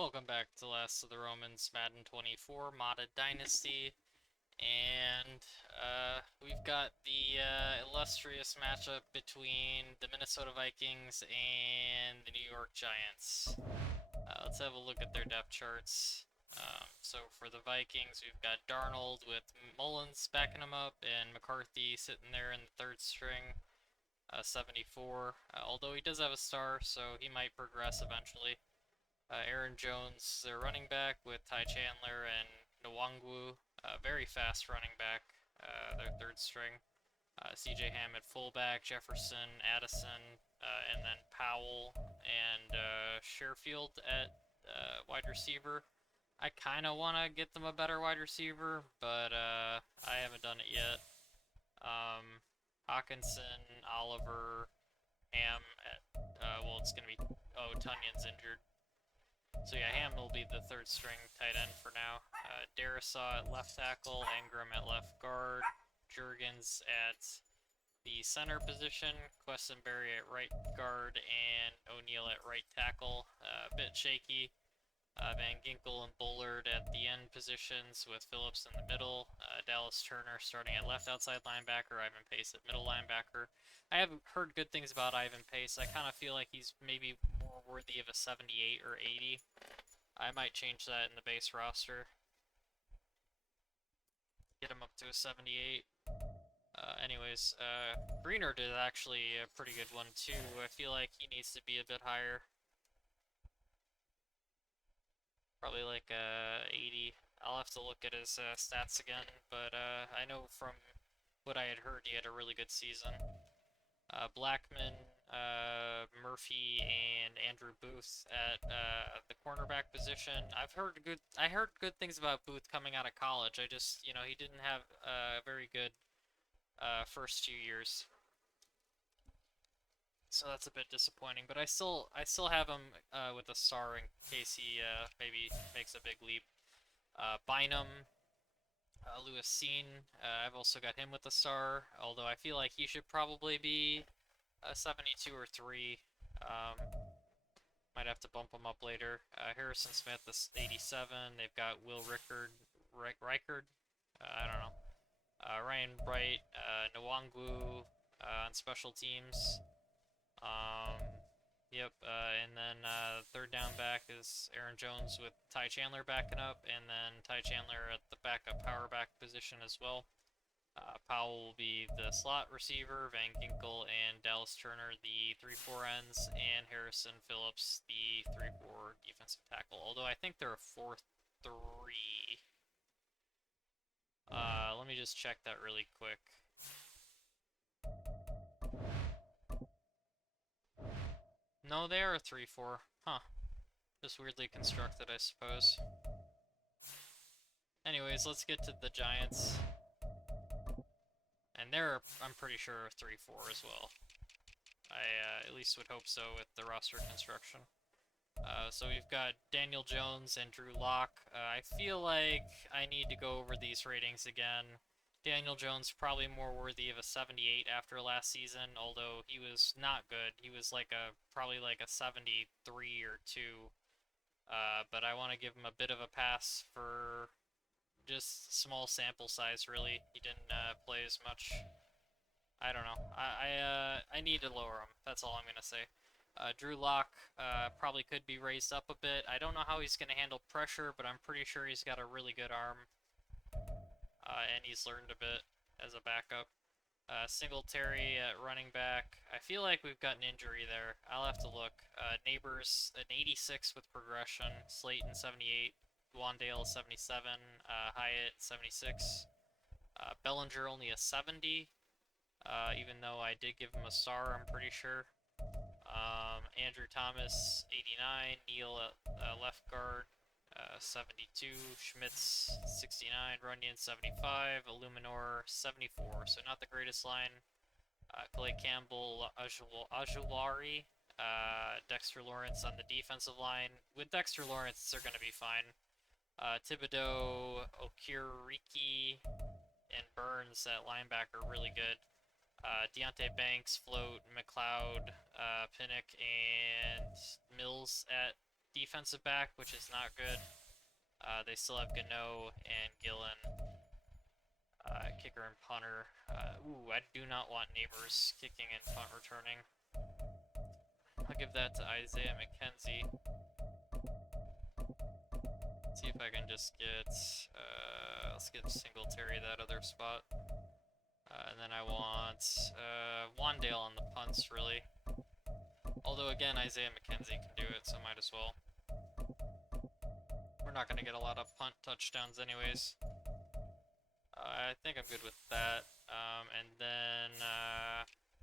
Welcome back to Last of the Romans Madden 24 Modded Dynasty, and we've got the illustrious matchup between the Minnesota Vikings and the New York Giants. Let's have a look at their depth charts. So for the Vikings, we've got Darnold with Mullins backing him up, and McCarthy sitting there in the third string, 74. Although he does have a star, so he might progress eventually. Aaron Jones, their running back, with Ty Chandler and Nwangwu, very fast running back, their third string. CJ Ham at fullback, Jefferson, Addison, and then Powell and Sherfield at wide receiver. I kind of want to get them a better wide receiver, but I haven't done it yet. Hawkinson, Oliver, Ham at, well, it's going to be, oh, Tunyon's injured. So yeah, Ham will be the third string tight end for now. Darisaw at left tackle, Ingram at left guard, Jurgens at the center position, Questenberry at right guard, and O'Neal at right tackle. A bit shaky. Van Ginkel and Bullard at the end positions with Phillips in the middle. Dallas Turner starting at left outside linebacker, Ivan Pace at middle linebacker. I haven't heard good things about Ivan Pace. I kind of feel like he's maybe more worthy of a 78 or 80. I might change that in the base roster. Get him up to a 78. Anyways, Greenard is actually a pretty good one too. I feel like he needs to be a bit higher. Probably like 80. I'll have to look at his stats again, but I know from what I had heard he had a really good season. Blackman, Murphy, and Andrew Booth at the cornerback position. I heard good things about Booth coming out of college. I just, he didn't have a very good first 2 years. So that's a bit disappointing, but I still have him with a star in case he maybe makes a big leap. Bynum, Lewis Seen, I've also got him with a star, although I feel like he should probably be a 72 or 3. Um, might have to bump him up later. Harrison Smith is 87. They've got Will Reichard. I don't know. Ryan Bright, Nwangwu on special teams. Um, yep, and then third down back is Aaron Jones with Ty Chandler backing up, and then Ty Chandler at the backup power back position as well. Powell will be the slot receiver, Van Ginkel and Dallas Turner the 3-4 ends, and Harrison Phillips the 3-4 defensive tackle. Although I think they're a 4-3. Let me just check that really quick. No, they are a 3-4. Huh. Just weirdly constructed, I suppose. Anyways, let's get to the Giants. And they're, I'm pretty sure, a 3-4 as well. I at least would hope so with the roster construction. So we've got Daniel Jones and Drew Lock. I feel like I need to go over these ratings again. Daniel Jones probably more worthy of a 78 after last season, although he was not good. He was probably like a 73 or 2. But I want to give him a bit of a pass for just small sample size, really. He didn't play as much. I don't know. I need to lower him. That's all I'm gonna say. Drew Lock probably could be raised up a bit. I don't know how he's gonna handle pressure, but I'm pretty sure he's got a really good arm. And he's learned a bit as a backup. Singletary at running back. I feel like we've got an injury there. I'll have to look. Neighbors an 86 with progression. Slayton 78. Wandale 77. Hyatt 76. Bellinger only a 70. Even though I did give him a star, I'm pretty sure. Andrew Thomas 89. Neal at left guard. 72, Schmitz 69, Runyon 75, Illuminor 74. So not the greatest line. Clay Campbell, Ajulari, Dexter Lawrence on the defensive line. With Dexter Lawrence, they're going to be fine. Thibodeau, Okiriki, and Burns at linebacker really good. Deontay Banks, Float, McLeod, Pinnock, and Mills at defensive back, which is not good. They still have Gano and Gillen, kicker and punter. Ooh, I do not want Neighbors kicking and punt returning. I'll give that to Isaiah McKenzie. See if I can just get, let's get Singletary that other spot. And then I want Wandale on the punts, really. Although, again, Isaiah McKenzie can do it, so might as well. We're not going to get a lot of punt touchdowns anyways. I think I'm good with that. And then,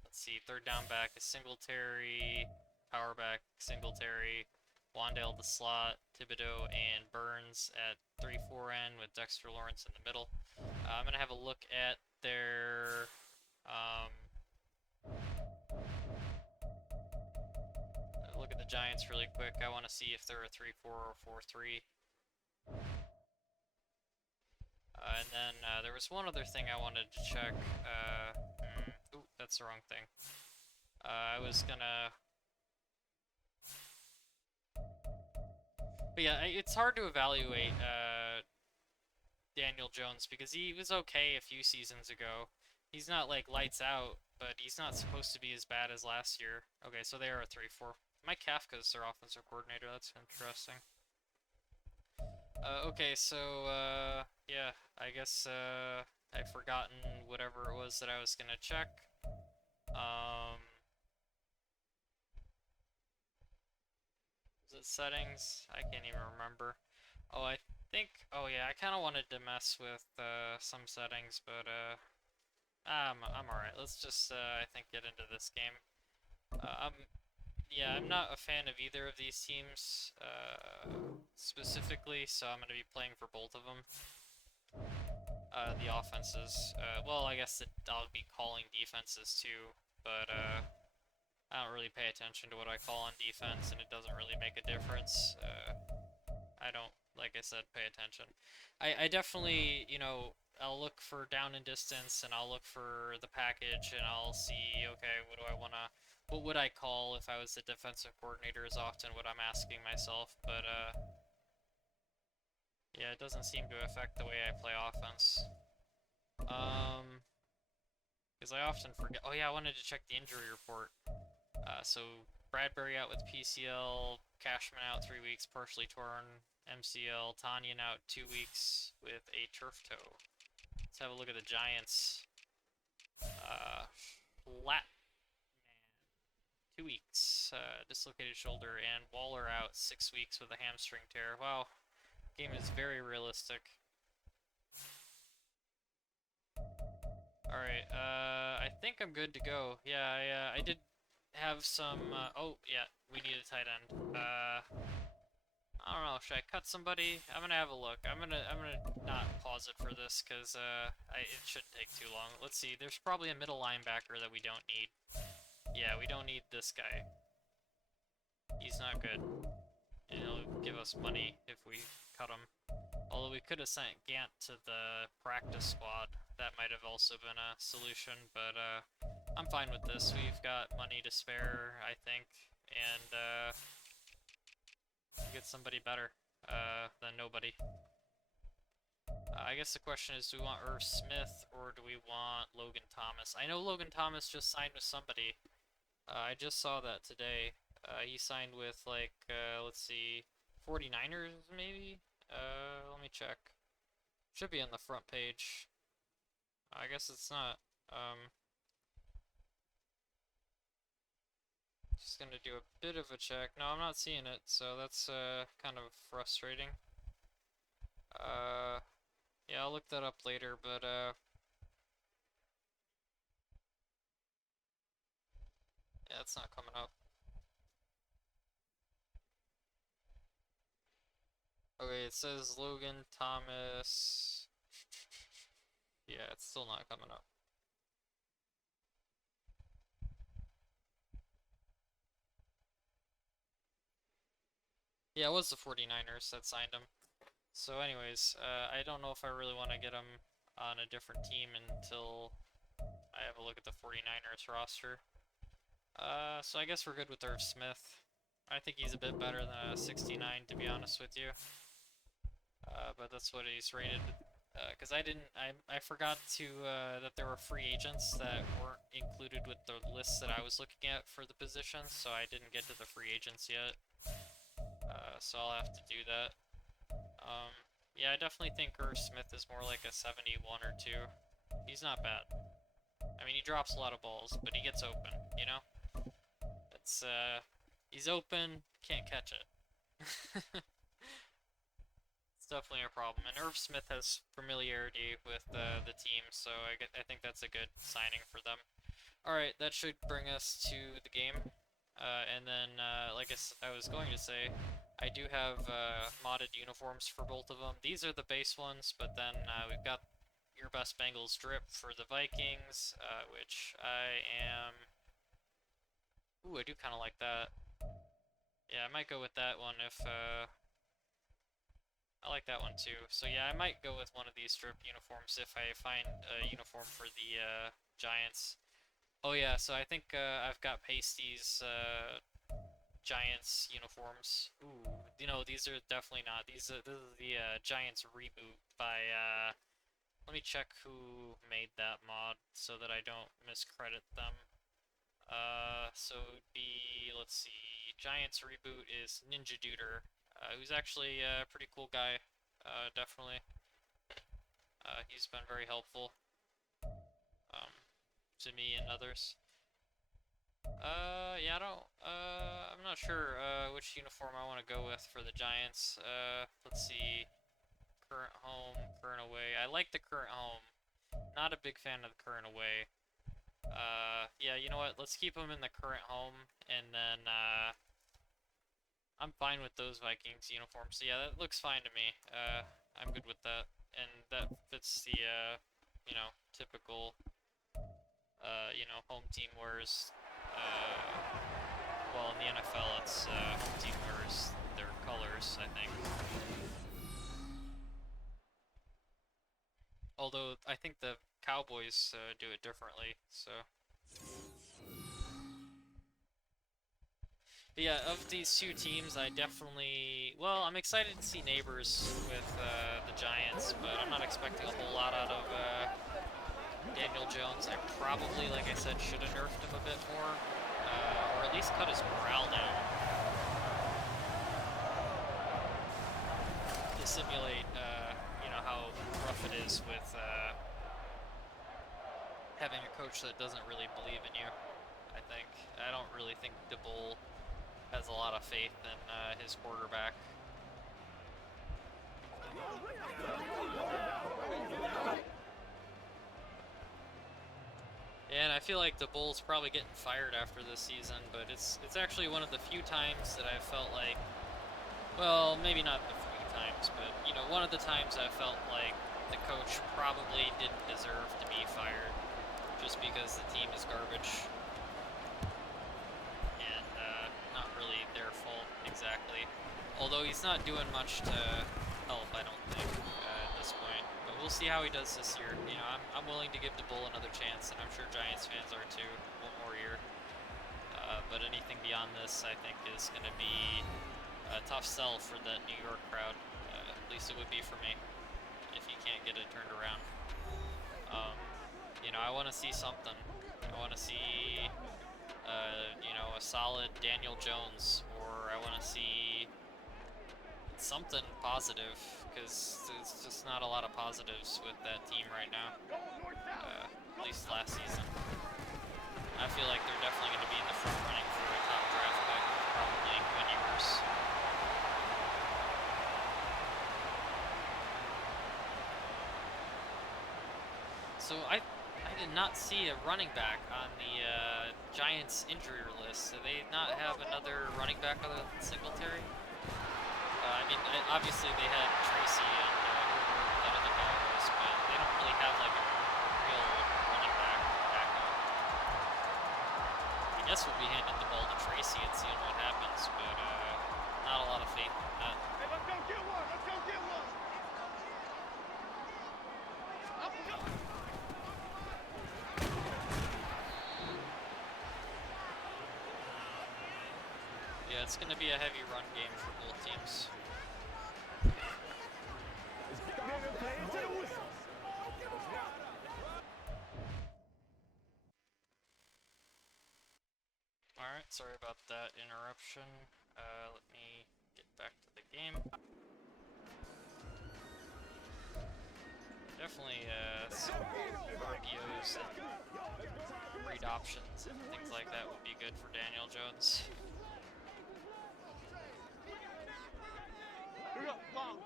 let's see, third down back is Singletary, power back Singletary, Wandale the slot, Thibodeau, and Burns at 3-4N with Dexter Lawrence in the middle. I'm going to have a look at their look at the Giants really quick. I want to see if they're a 3-4 or 4-3. And then there was one other thing I wanted to check. Ooh, that's the wrong thing. I was gonna... But yeah, it's hard to evaluate Daniel Jones because he was okay a few seasons ago. He's not like lights out, but he's not supposed to be as bad as last year. Okay, so they are a 3-4. Mike Kafka's their offensive coordinator. That's interesting. Okay, so, yeah, I guess, I've forgotten whatever it was that I was gonna check. Was it settings? I can't even remember. Oh, I think, oh yeah, I kind of wanted to mess with, some settings, but, I'm alright. Let's just, I think, get into this game. Yeah, I'm not a fan of either of these teams, specifically, so I'm going to be playing for both of them. The offenses, well, I guess I'll be calling defenses too, but, I don't really pay attention to what I call on defense, and it doesn't really make a difference. I don't, like I said, pay attention. I definitely, you know, I'll look for down and distance, and I'll look for the package, and I'll see, okay, what would I call if I was the defensive coordinator is often what I'm asking myself, but, yeah, it doesn't seem to affect the way I play offense. Because I often forget, oh yeah, I wanted to check the injury report. So Bradbury out with PCL, Cashman out 3 weeks, partially torn MCL, Tanyan out 2 weeks with a turf toe. Let's have a look at the Giants. Flat 2 weeks, dislocated shoulder, and Waller out 6 weeks with a hamstring tear. Wow, game is very realistic. Alright, I think I'm good to go. Yeah, I did have some, oh, yeah, we need a tight end. I don't know, should I cut somebody? I'm gonna have a look. I'm gonna not pause it for this, because, it shouldn't take too long. Let's see, there's probably a middle linebacker that we don't need. Yeah, we don't need this guy. He's not good. And he'll give us money if we cut him. Although we could have sent Gant to the practice squad. That might have also been a solution, but I'm fine with this. We've got money to spare, I think, and get somebody better than nobody. I guess the question is, do we want Irv Smith or do we want Logan Thomas? I know Logan Thomas just signed with somebody. I just saw that today. He signed with, like, let's see, 49ers, maybe? Let me check. Should be on the front page. I guess it's not. Just gonna do a bit of a check. No, I'm not seeing it, so that's, kind of frustrating. Yeah, I'll look that up later, but, yeah, it's not coming up. Okay, it says Logan Thomas. Yeah, it's still not coming up. Yeah, it was the 49ers that signed him. So anyways, I don't know if I really want to get him on a different team until I have a look at the 49ers roster. So I guess we're good with Irv Smith. I think he's a bit better than a 69, to be honest with you. But that's what he's rated. Because I forgot that there were free agents that weren't included with the list that I was looking at for the positions, so I didn't get to the free agents yet. So I'll have to do that. Yeah, I definitely think Irv Smith is more like a 71 or 2. He's not bad. I mean, he drops a lot of balls, but he gets open, you know? It's, he's open, can't catch it. It's definitely a problem. And Irv Smith has familiarity with the team, so I think that's a good signing for them. Alright, that should bring us to the game. And then, like I was going to say, I do have modded uniforms for both of them. These are the base ones, but then we've got Your Best Bengals drip for the Vikings, which I am... Ooh, I do kind of like that. Yeah, I might go with that one if... I like that one too. So yeah, I might go with one of these strip uniforms if I find a uniform for the Giants. Oh yeah, so I think I've got Pasty's Giants uniforms. Ooh, you know, these are definitely not. This is the Giants reboot by, let me check who made that mod so that I don't miscredit them. So it would be, let's see, Giants reboot is Ninja Duder, who's actually a pretty cool guy, definitely. He's been very helpful, to me and others. Yeah, I'm not sure, which uniform I want to go with for the Giants. Let's see, current home, current away. I like the current home. Not a big fan of the current away. Yeah, you know what, let's keep them in the current home, and then, I'm fine with those Vikings uniforms. So yeah, that looks fine to me. I'm good with that. And that fits the, you know, typical, you know, home team wears, well, in the NFL, it's, home team wears their colors, I think. Although, I think the Cowboys, do it differently, so... But yeah, of these two teams, I definitely... Well, I'm excited to see Neighbors with the Giants, but I'm not expecting a whole lot out of Daniel Jones. I probably, like I said, should have nerfed him a bit more, or at least cut his morale down to simulate, you know, how rough it is with having a coach that doesn't really believe in you, I think. I don't really think DeBull has a lot of faith in his quarterback. And I feel like the Bulls probably getting fired after this season, but it's actually one of the few times that I felt like, well, maybe not the few times, but you know, one of the times I felt like the coach probably didn't deserve to be fired just because the team is garbage. Not really their fault exactly. Although he's not doing much to help, I don't think, at this point. But we'll see how he does this year. You know, I'm willing to give DeBull another chance, and I'm sure Giants fans are too. One more year. But anything beyond this, I think, is going to be a tough sell for the New York crowd. At least it would be for me, if he can't get it turned around. You know, I want to see something. I want to see... you know, a solid Daniel Jones, or I want to see something positive, because there's just not a lot of positives with that team right now, at least last season. I feel like they're definitely going to be in the front running for a top draft pick, probably in 20 years. So I did not see a running back on the Giants injury list. Do they not have another running back other than Singletary? I mean, obviously they had Tracy and that other guy was, but they don't really have like a real running back backup. I guess we'll be handing the ball to Tracy and seeing what happens, but not a lot of faith in that. Hey, let's go get one! Let's go get one! it's going to be a heavy run game for both teams. Alright, sorry about that interruption. Let me get back to the game. Definitely some RPOs and read options and things like that would be good for Daniel Jones. Calm.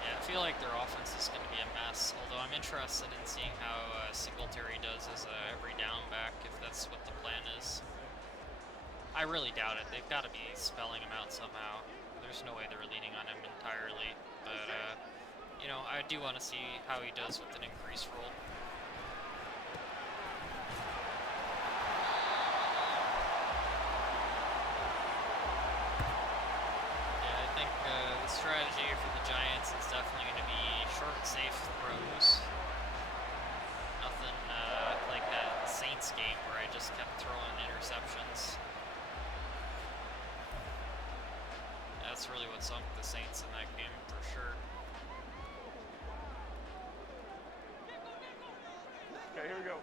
Yeah, I feel like their offense is going to be a mess, although I'm interested in seeing how Singletary does as a every down back, if that's what the plan is. I really doubt it. They've got to be spelling him out somehow. There's no way they're leaning on him entirely, but, you know, I do want to see how he does with an increased role. The strategy for the Giants is definitely going to be short, safe throws. Nothing like that Saints game where I just kept throwing interceptions. That's really what sunk the Saints in that game, for sure. Okay, here we go.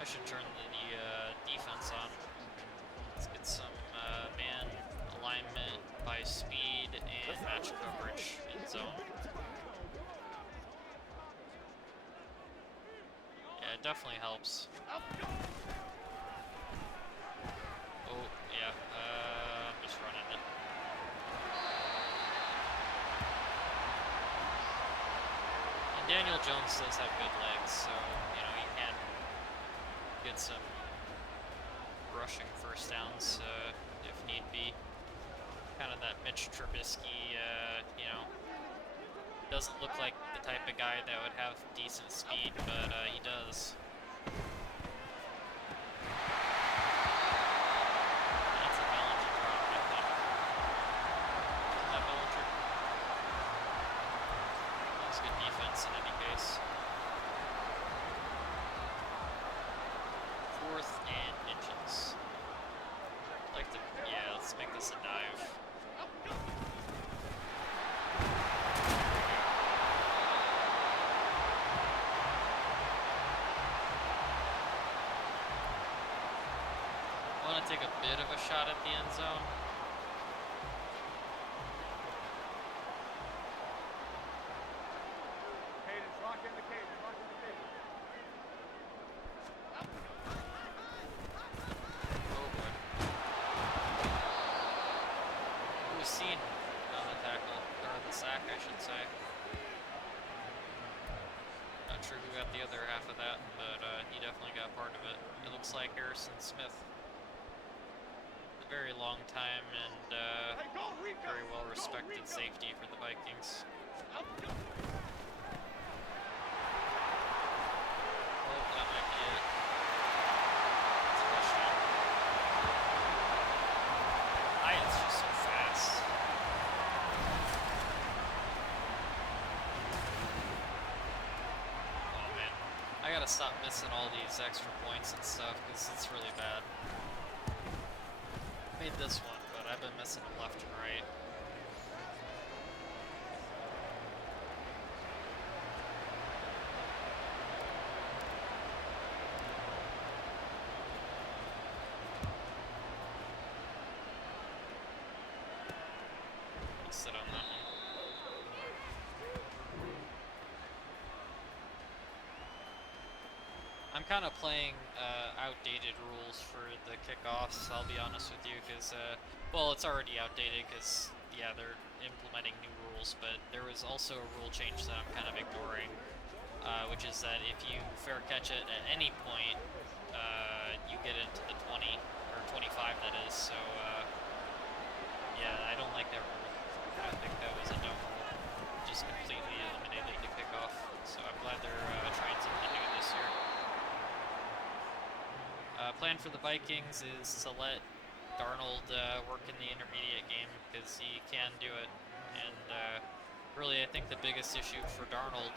I should turn the defense on. Let's get some man alignment by speed and match coverage in zone. Yeah, it definitely helps. Oh, yeah, I'm just running it. And Daniel Jones does have good legs, so, you know, you can get some rushing first downs if need be. Kind of that Mitch Trubisky, you know, doesn't look like the type of guy that would have decent speed, but he does. That's a Bellinger drop, I think. Isn't that Bellinger? That was good defense in any case. 4th and inches. Like to, yeah, let's make this a dive. I want to take a bit of a shot at the end zone. Cadence, lock in the cadence, Oh boy. Who's seen on the tackle, or the sack, I should say. Not sure who got the other half of that, but he definitely got part of it. It looks like Harrison Smith. A very long time and very well respected safety for the Vikings. Oh, that might be it. It's a touchdown. Hyatt's just so fast. Oh man, I gotta stop missing all these extra points and stuff because it's really bad. Made this one, but I've been missing them left and right. I'll sit on that one. I'm kind of playing outdated rules for the kickoffs, I'll be honest with you, because, well, it's already outdated because, yeah, they're implementing new rules, but there was also a rule change that I'm kind of ignoring, which is that if you fair catch it at any point, you get into the 20, or 25 that is, so, yeah, I don't like that rule. I think that was a dumb rule. Just completely eliminated the kickoff, so I'm glad they're trying something new this year. Plan for the Vikings is to let Darnold work in the intermediate game, because he can do it. And really, I think the biggest issue for Darnold,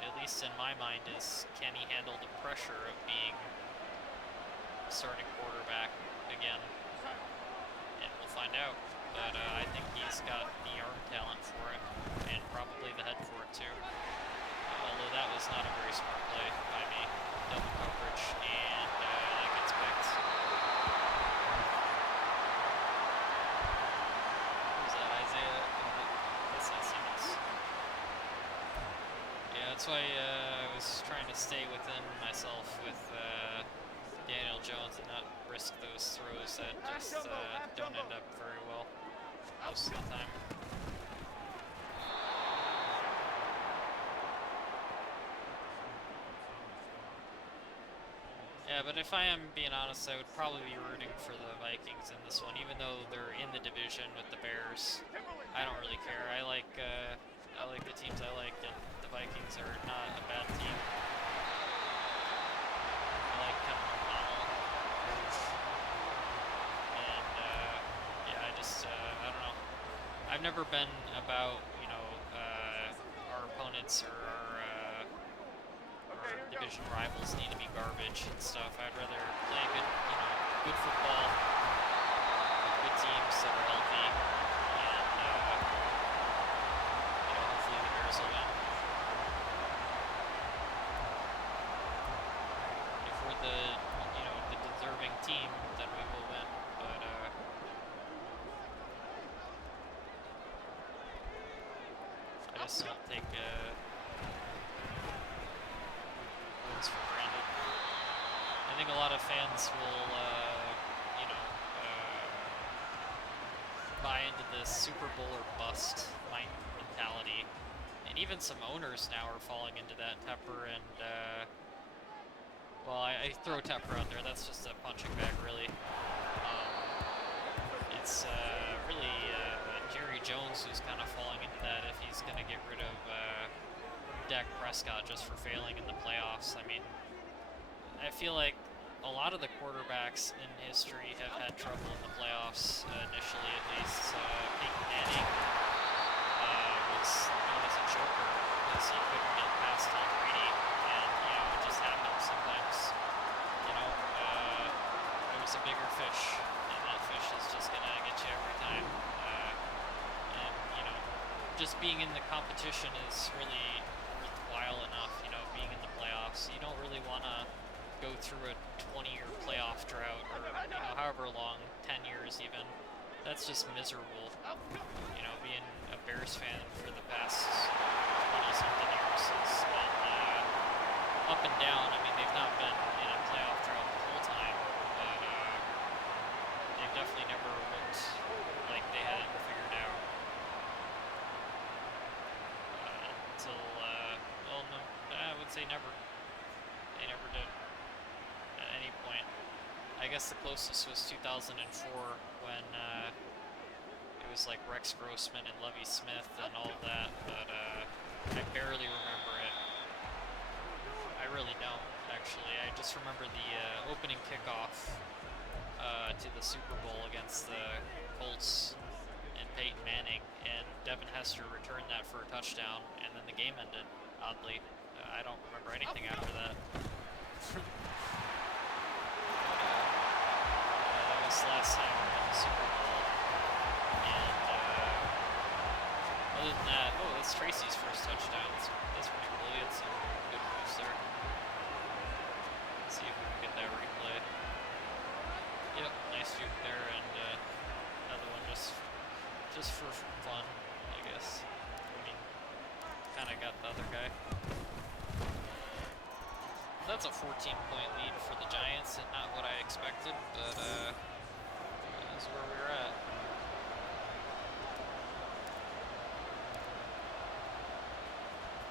at least in my mind, is can he handle the pressure of being a starting quarterback again? And we'll find out. But I think he's got the arm talent for it, and probably the head for it too. Although that was not a very smart play by me. Double coverage, and that gets picked. Who's that, Isaiah? That's not Simmons. Yeah, that's why I was trying to stay within myself with Daniel Jones and not risk those throws that just don't end up very well most of the time. Yeah, but if I am being honest, I would probably be rooting for the Vikings in this one, even though they're in the division with the Bears. I don't really care. I like the teams I like, and the Vikings are not a bad team. I like Kevin O'Connell, and yeah, I don't know. I've never been about our opponents or our division rivals need to be garbage and stuff. I'd rather play good football with good teams that are healthy, and hopefully the Bears will win. If we're the deserving team, then we will win. But I just don't take wins for granted. I think a lot of fans will, buy into this Super Bowl or bust mentality, and even some owners now are falling into that. Tepper and well, I throw Tepper out there. That's just a punching bag, really. It's really Jerry Jones who's kind of falling into that if he's going to get rid of Dak Prescott just for failing in the playoffs. I mean, I feel like a lot of the quarterbacks in history have had trouble in the playoffs, initially at least. Peyton Manning was known as a choker because he couldn't get past Tom Brady, and it just happens sometimes. There's a bigger fish, and that fish is just gonna get you every time. And just being in the competition is really worthwhile enough. Being in the playoffs, you don't really want to go through a 20-year playoff drought, or however long, 10 years even. That's just miserable. Being a Bears fan for the past 20-something years has been up and down. I mean, they've not been in a playoff drought the whole time, but they've definitely never looked like they had it figured out until, well, no, I would say never. They never did. At any point. I guess the closest was 2004 when it was like Rex Grossman and Lovie Smith and all that, but I barely remember it. I really don't, actually. I just remember the opening kickoff to the Super Bowl against the Colts and Peyton Manning, and Devin Hester returned that for a touchdown, and then the game ended, oddly. I don't remember anything after that. That was the last time we won the Super Bowl, and other than that, oh, that's Tracy's first touchdown. That's pretty cool. He had some good moves there. Let's see if we can get that replay. Yep, nice juke there, and another one just for fun, I guess. I mean, kind of got the other guy. That's a 14-point lead for the Giants, and not what I expected, but that's where we were at.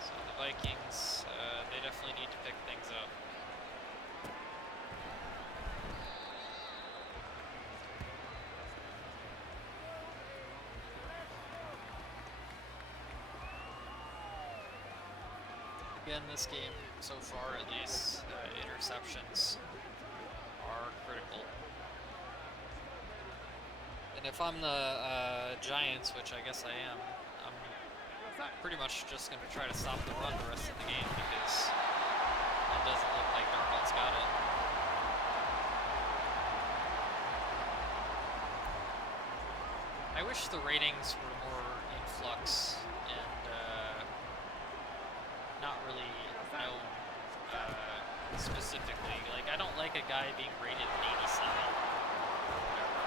So the Vikings, they definitely need to pick things up. Again, this game, so far at least, interceptions are critical. And if I'm the Giants, which I guess I am, I'm pretty much just going to try to stop the run the rest of the game because it doesn't look like Darnold's got it. I wish the ratings were more in flux and not really known specifically. Like, I don't like a guy being rated an 87 or whatever.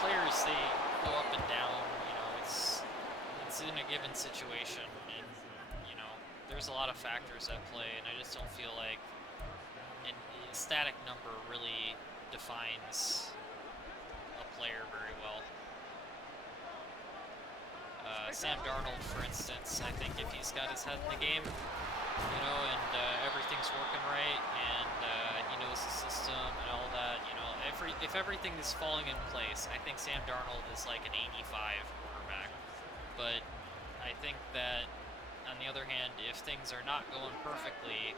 Players, they go up and down, you know, it's in a given situation, and, you know, there's a lot of factors at play, and I just don't feel like a static number really defines a player very well. Sam Darnold, for instance, I think if he's got his head in the game, you know, and everything's working right, and he knows the system and all that, you know, if everything is falling in place, I think Sam Darnold is like an 85 quarterback. But I think that, on the other hand, if things are not going perfectly,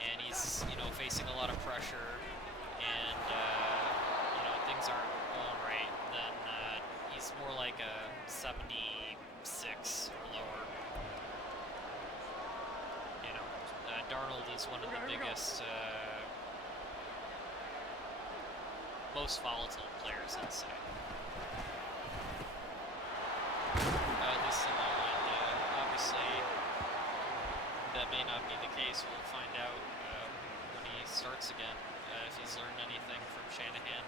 and he's, you know, facing a lot of pressure, and, you know, things aren't going right, then he's more like a 76 or lower. You know, Darnold is one of the biggest, most volatile players, I'd say. At least in my mind. Obviously, that may not be the case. We'll find out when he starts again, if he's learned anything from Shanahan.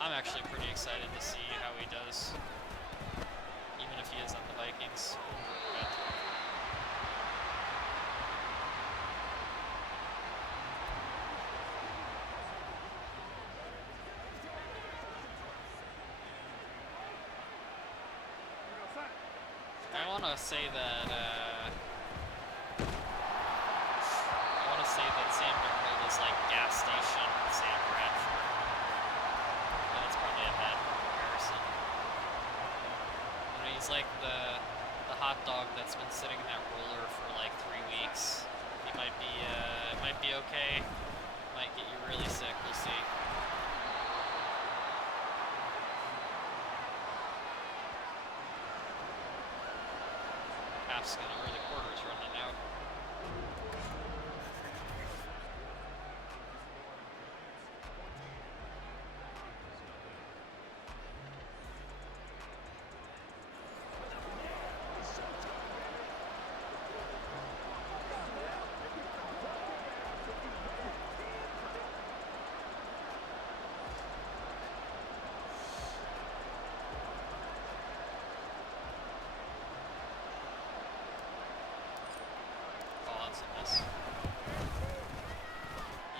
I'm actually pretty excited to see how he does, even if he is on the Vikings. I want to say that Sam Darnold is like gas station Sam Bradford. That's probably a bad comparison. You know, he's like the hot dog that's been sitting in that roller for like 3 weeks. He might be okay. Might get you really sick. We'll see. Half's gonna, or the quarter's running out.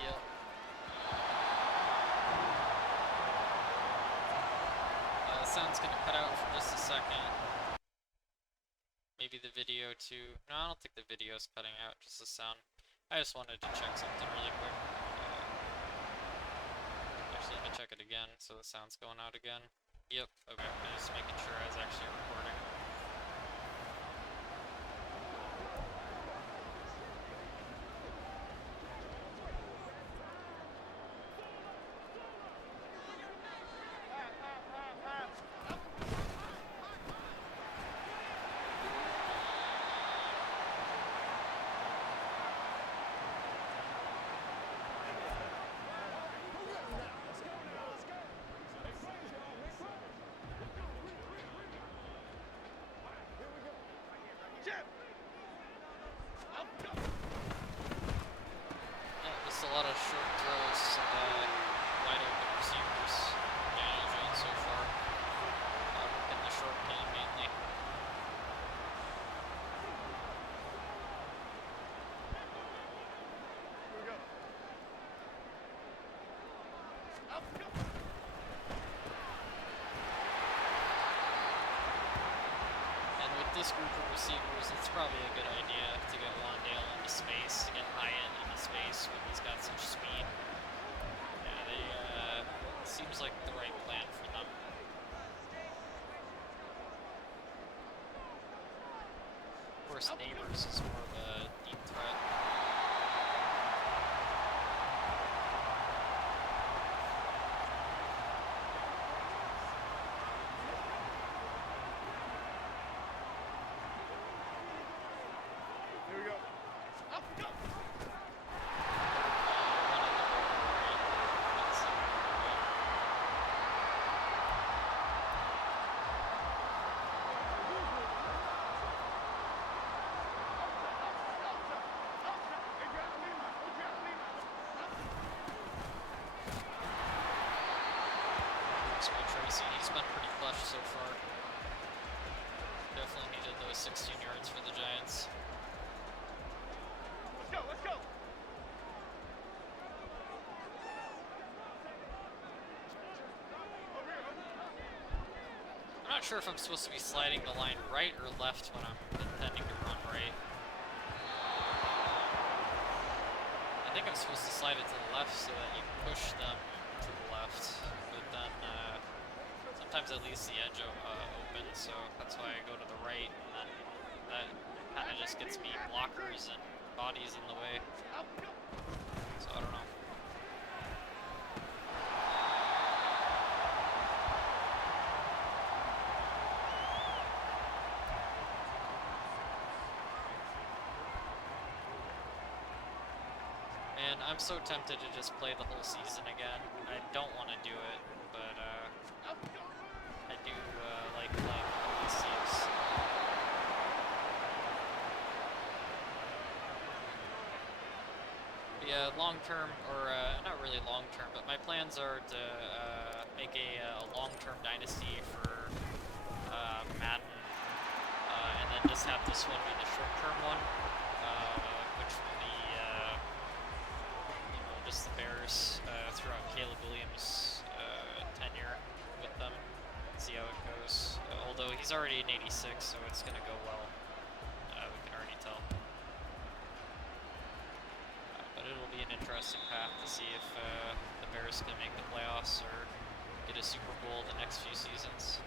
Yep. The sound's gonna cut out for just a second. Maybe the video too. No, I don't think the video's cutting out, just the sound. I just wanted to check something really quick. Actually, let me check it again, so the sound's going out again. Yep, okay, I'm just making sure I was actually recording. A lot of short throws and wide open receivers. Daniel Jones so far, in the short game mainly. And with this group of receivers, it's probably a good idea to get Wandale into space, to get Hyatt into space when he's got such speed. Yeah, they seems like the right plan for them. Of course, Neighbors is more of a deep threat. he's been pretty clutch so far. Definitely needed those 16 yards for the Giants. Let's go, let's go. I'm not sure if I'm supposed to be sliding the line right or left when I'm intending to run right. I think I'm supposed to slide it to the left so that you push them to the left, but then sometimes it leaves the edge open, so that's why I go to the right, and then that kind of just gets me blockers and bodies in the way. So I don't know. And I'm so tempted to just play the whole season again. I don't want to do it, but I do like playing all these teams. But yeah, long term, or not really long term, but my plans are to make a long-term dynasty for Madden, and then just have this one be the short-term one, which will be just the Bears throughout Caleb Williams' tenure with them. See how it goes. Although he's already an 86, so it's going to go well. We can already tell. But it'll be an interesting path to see if the Bears can make the playoffs or get a Super Bowl the next few seasons.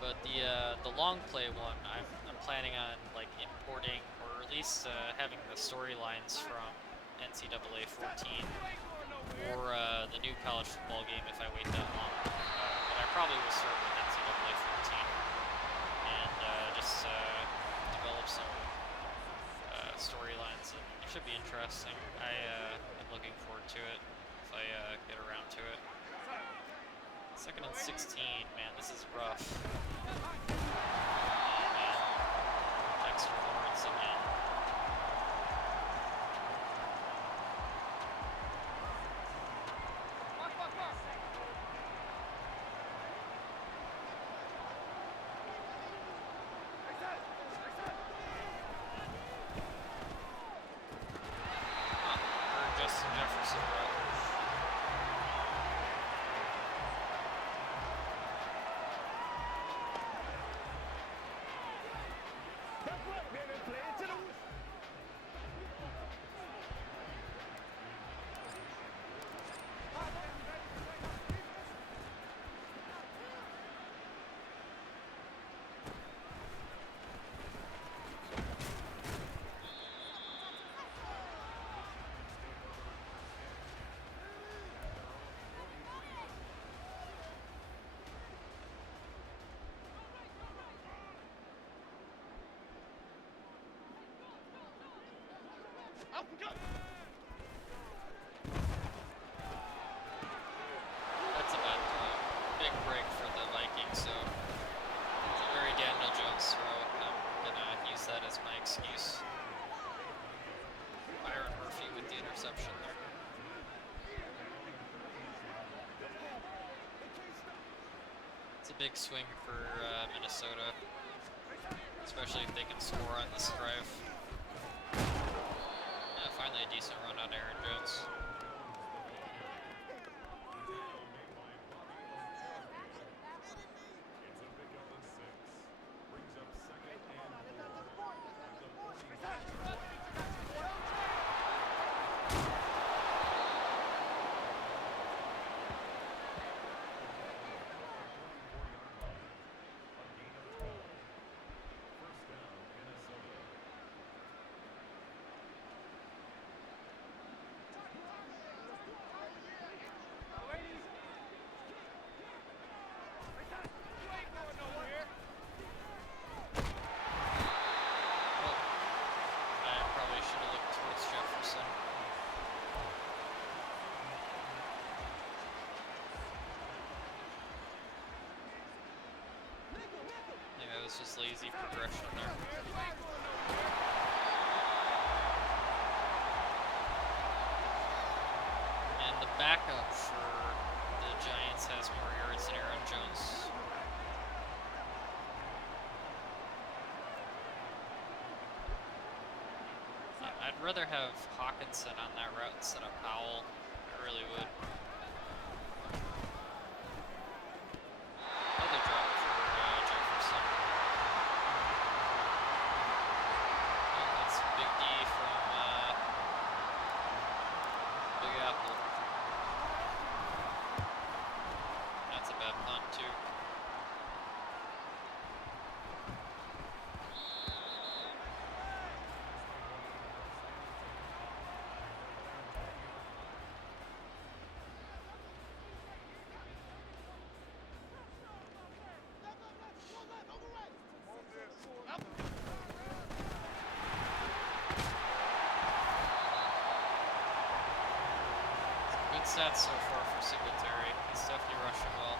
But the long play one, I'm planning on like importing or at least having the storylines from NCAA 14 or the new college football game if I wait that long. But I probably will start with NCAA 14 and just develop some storylines, and it should be interesting. I am looking forward to it if I get around to it. 2nd and 16, man, this is rough. Oh, man. Dexter Lawrence again. Or Justin Jefferson, right? That's a big break for the Vikings, so it's a very Daniel Jones throw. I'm gonna use that as my excuse. Byron Murphy with the interception there. It's a big swing for Minnesota, especially if they can score on this drive. Yeah, finally a decent run on Aaron Jones. It's just lazy progression there. backup for the Giants has more yards than Aaron Jones. I'd rather have Hawkinson on that route instead of Powell. I really would. Another drop for Jefferson. Oh, that's Big D from Big Apple. That's a bad punt too. Good stats so far for Singletary. He's definitely rushing well.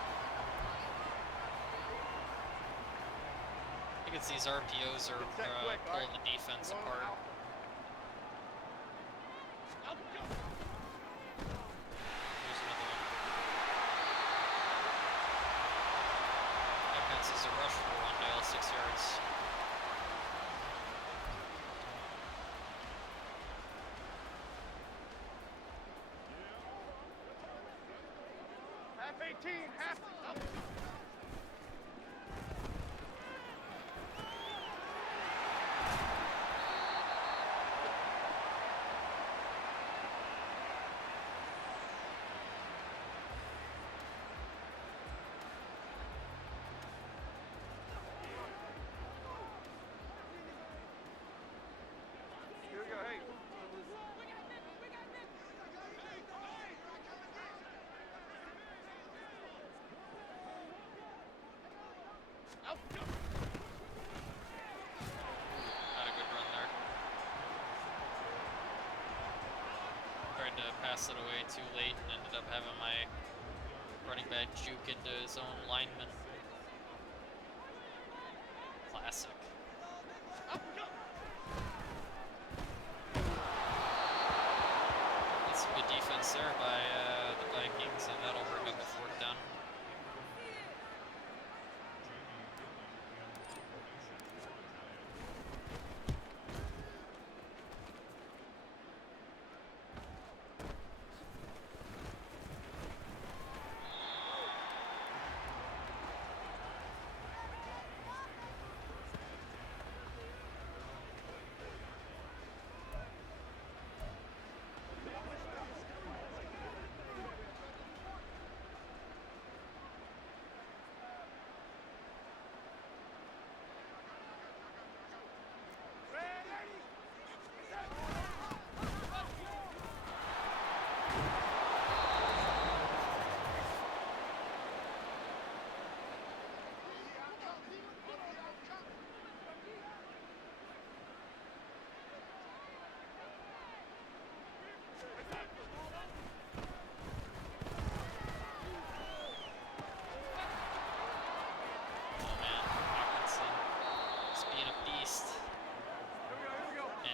I think it's these RPOs are pulling the defense apart. Here's another one. Evans is a rush for 1 mile, 6 yards. Half 18, half. Here we go, hey. Not a good run there. Tried to pass it away too late and ended up having my running back juke into his own lineman. Classic. That's some good defense there by the Vikings, and that'll bring up a 4th down.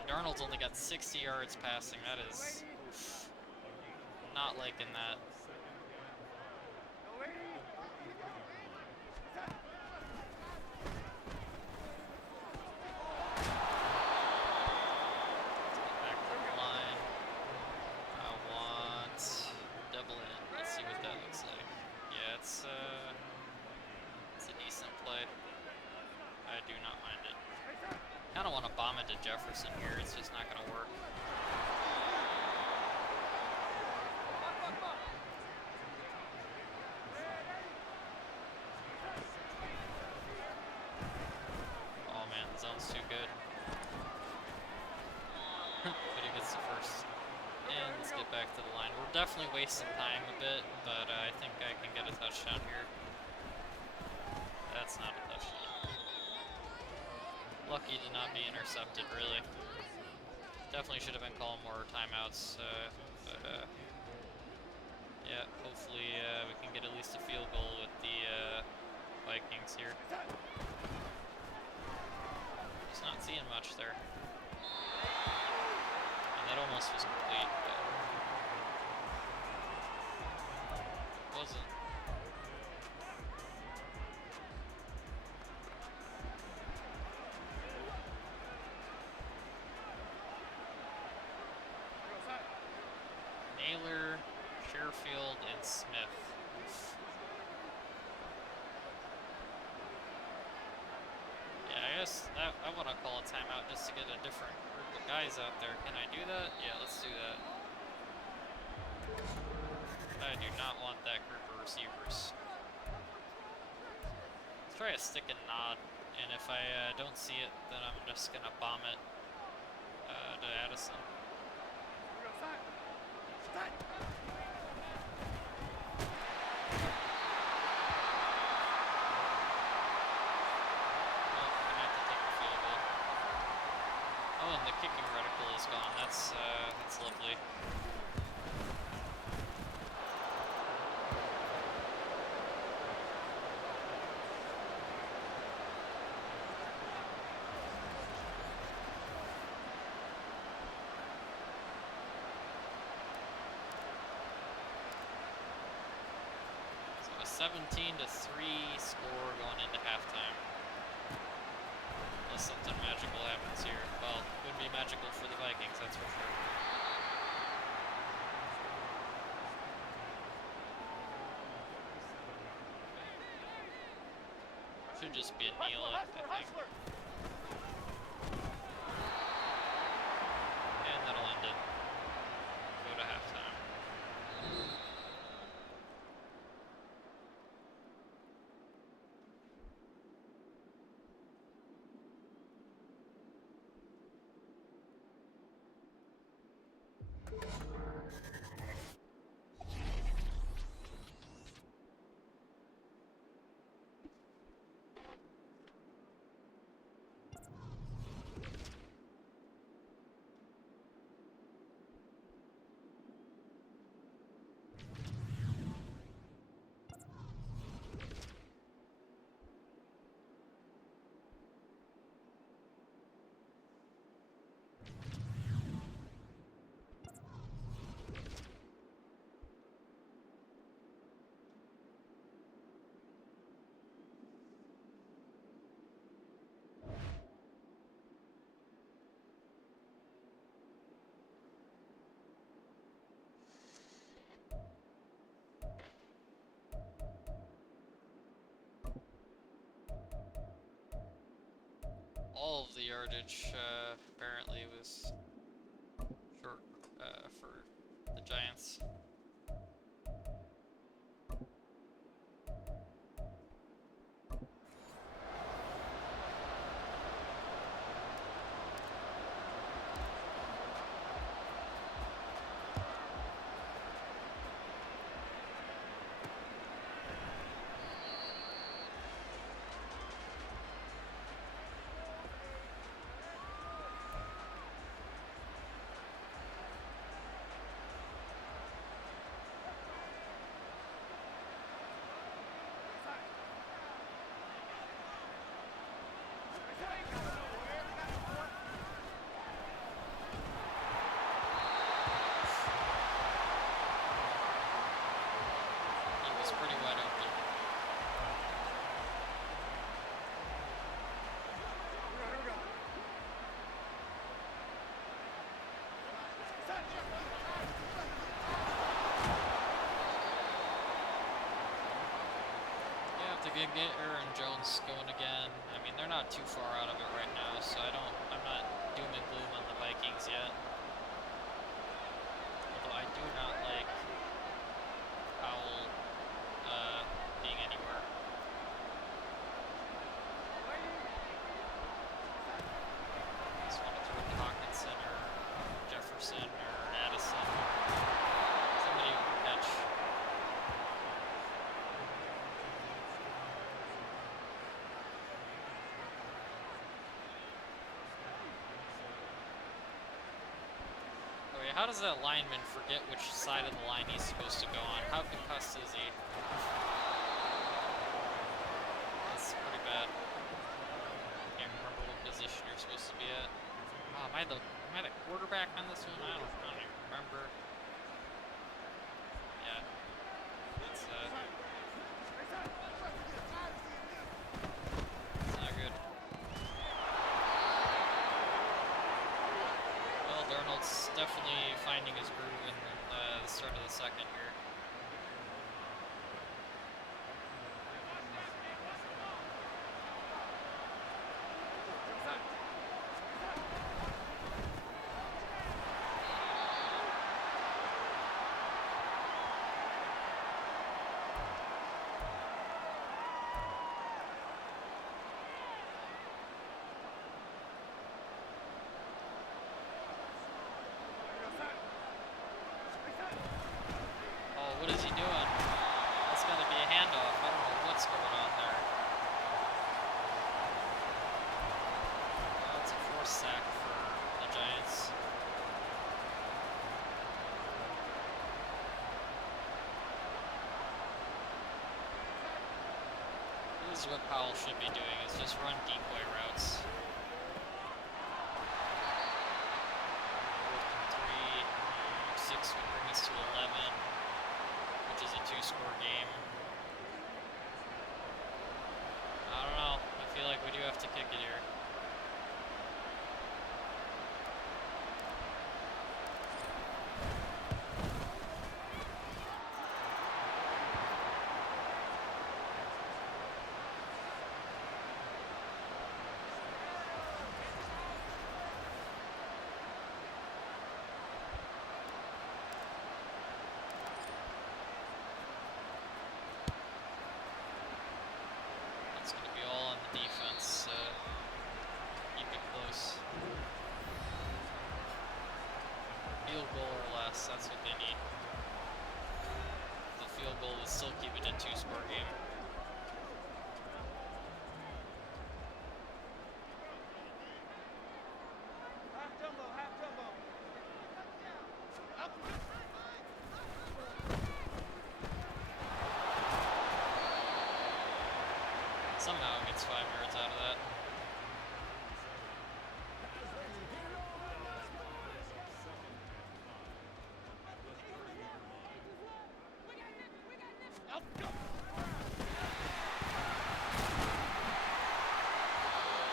Darnold's only got 60 yards passing. That is oof, not liking that. Back to the line. I want double in. Let's see what that looks like. Yeah, it's a decent play. I do not mind it. I kind of want to bomb it to Jefferson here. It's just not going to work. Oh man, the zone's too good. But he gets the first. And let's get back to the line. We're definitely wasting time a bit, but I think I can get a touchdown here. That's not a touchdown. Lucky to not be intercepted, really. Definitely should have been calling more timeouts, but yeah, hopefully we can get at least a field goal with the Vikings here. Just not seeing much there. And that almost was complete, but Fairfield, and Smith. Oof. Yeah, I guess I want to call a timeout just to get a different group of guys out there. Can I do that? Yeah, let's do that. I do not want that group of receivers. Let's try a stick and nod, and if I don't see it, then I'm just gonna bomb it to Addison. Oh, and the kicking reticle is gone. That's lovely. So a 17-3 score going into halftime. Unless something magical happens here. Well, it would be magical for the Vikings, that's for sure. Should just be a kneel, I think. And that'll end it. Go to halftime. All of the yardage apparently was short for the Giants. Pretty wide open. Yeah, if they can get Aaron Jones going again, I mean they're not too far out of it right now, so I'm not doom and gloom on the Vikings yet. Although I do not like Powell being anywhere. Just want to throw to Hawkinson or Jefferson or Addison. Somebody who can catch. Okay, how does that lineman forget which side of the line he's supposed to go on? How concussed is he? That's pretty bad. Can't remember what position you're supposed to be at. Oh, am I the quarterback on this one? I don't even remember. Yeah. It's not good. Well, Darnold's definitely finding his groove in the start of the second here. What is he doing? That's got to be a handoff. I don't know what's going on there. That's a forced sack for the Giants. This is what Powell should be doing, is just run decoy routes. 6 would bring us to 11. Which is a 2-score game. I don't know. I feel like we do have to kick it here. It's going to be all on the defense. Keep it close. Field goal or less, that's what they need. The field goal will still keep it a 2-score game. Somehow gets 5 yards out of that.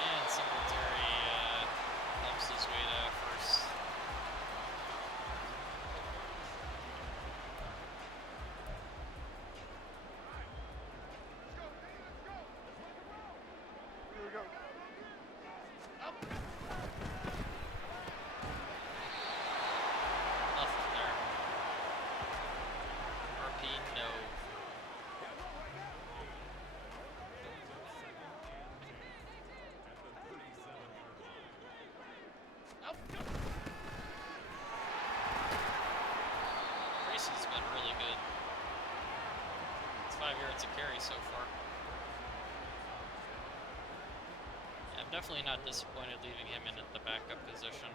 And Singletary bumps his way to first. Nothing there. RP, no. Tracy's been really good. It's 5 yards a carry so far. I'm definitely not disappointed leaving him in at the backup position.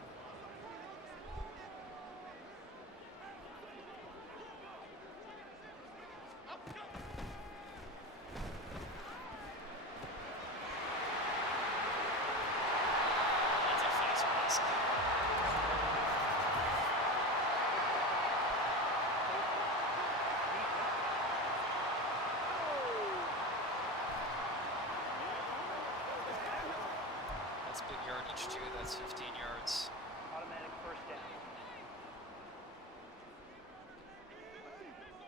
That's a fast pass. That's big yardage too, that's 15 yards. Automatic first down.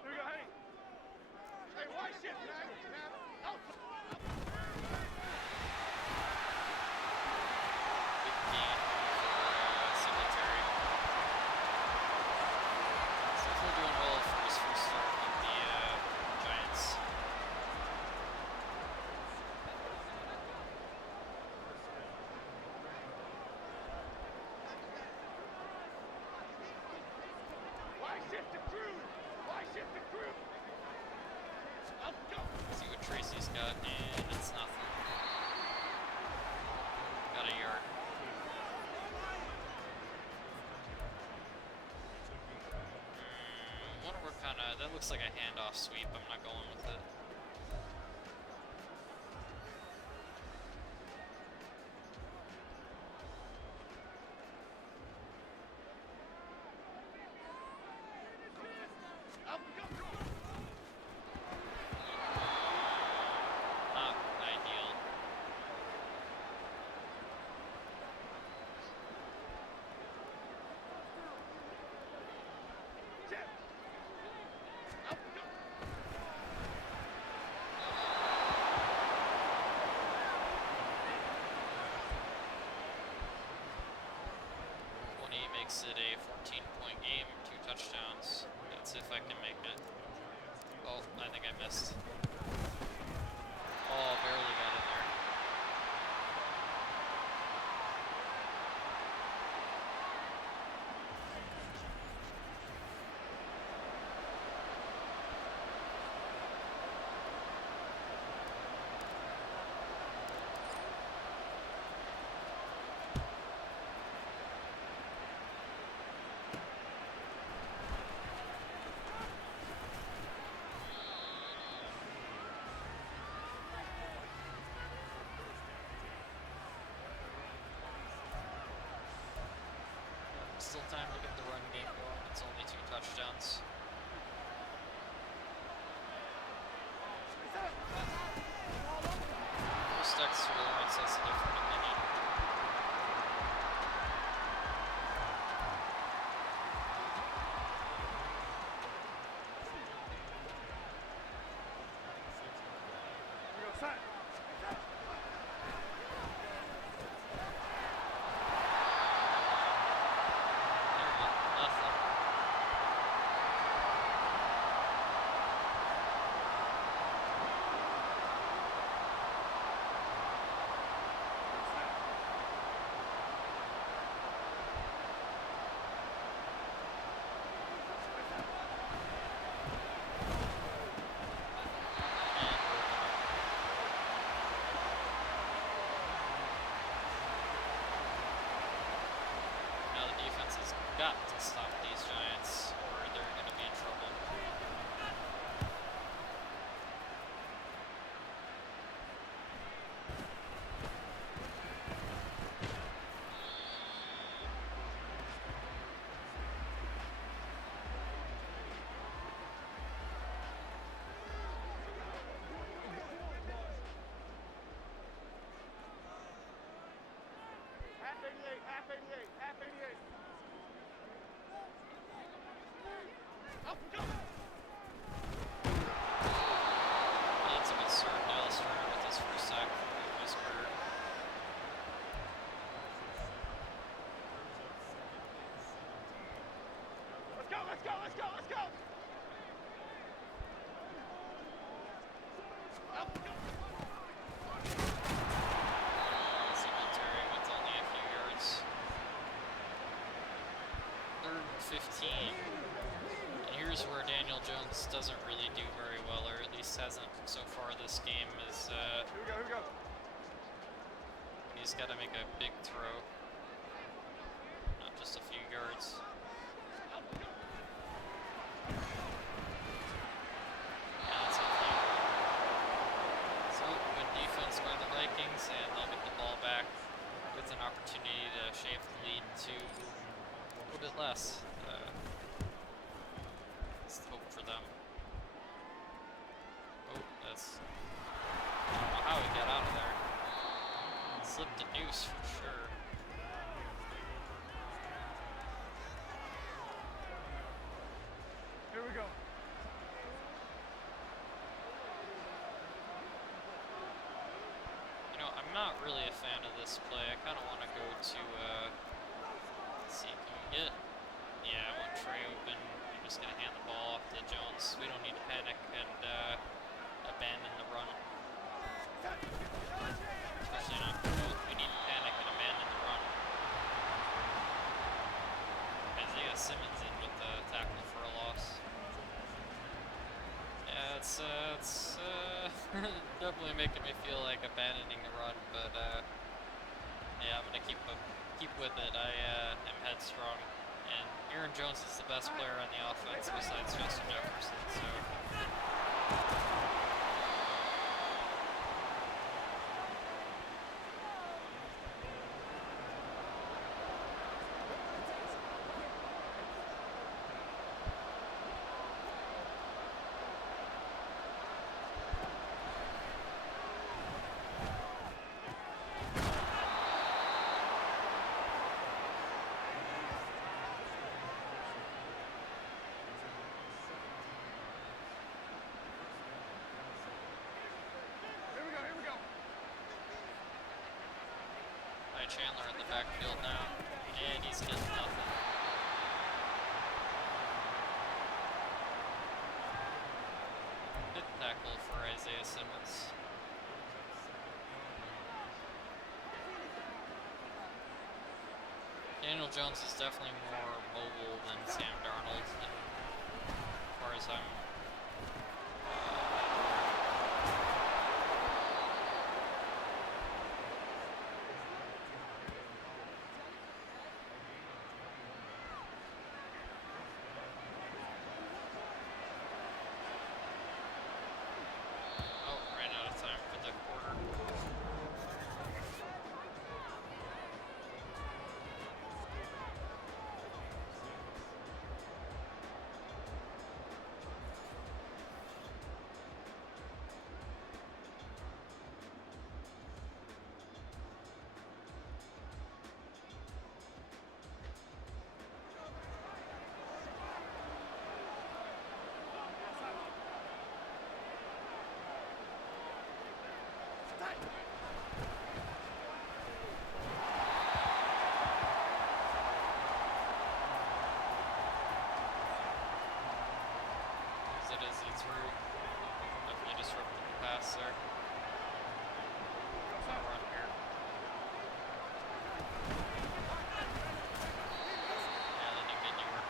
Here we go, hey! Hey, why shit, man? Big gain for Singletary. He's definitely doing well for his first start with the Giants. Why shift the crew? Why shift the crew? Up, go! See what Tracy's got, and it's nothing. Got a yard. Wonder what kind of, that looks like a handoff sweep. I'm not going with it. Up, go, go! Not ideal. Check! touchdowns. Let's see if I can make it. Oh, I think I missed. Oh, barely got it there. Still time to get the run game going. It's only 2 touchdowns. Most extra points, that's a different opinion. We go, set. Nothing. Now the defense has got to stop these Giants, or they're going to be in trouble. Half 88, half 88, half 88. Up, go! That's a good start. Dallas Turner with his first sack of his career. Let's go, let's go, let's go, let's go! Up, go! Singletary with only a few yards. 3rd and 15. And here's where Daniel Jones doesn't really do very well, or at least hasn't so far this game, is Here we go. he's got to make a big throw, not just a few yards. Yeah, that's okay. So, good defense by the Vikings, and they'll get the ball back with an opportunity to shave the lead to a little bit less. Let's hope for them. Oh, that's... I don't know how he got out of there. Slipped a noose for sure. Here we go. You know, I'm not really a fan of this play. I kind of want to go to, let's see, can we get... Yeah, I want Trey open. I'm just going to hand the ball off to Jones. We don't need to panic and abandon the run. Especially not for both. We need to panic and abandon the run. Isaiah Simmons in with the tackle for a loss. Yeah, it's definitely making me feel like abandoning the run, but yeah, I'm gonna keep with it. I am headstrong, and Aaron Jones is the best player on the offense besides Justin Jefferson, so. Chandler in the backfield now, and he's getting nothing. Isaiah Simmons. Daniel Jones is definitely more mobile than Sam Darnold, and as far as I'm oh, ran out of time for the quarter. As it is, he threw. Definitely disrupted the pass there. No run here. Yeah, that didn't get anywhere.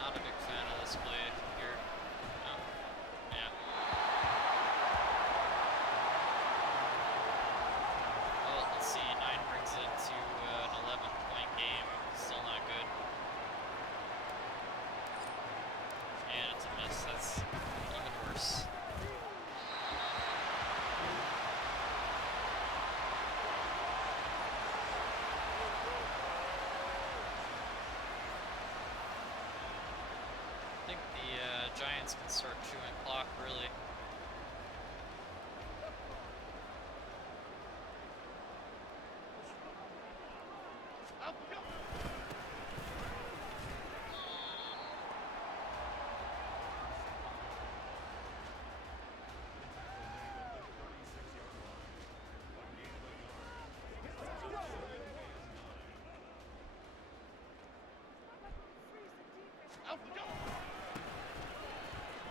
Not a big fan of this play here. No. Yeah. Well, let's see. 9 brings it to an 11-point game. Still not good. And it's a miss. That's even worse. I think the Giants can start chewing clock, really.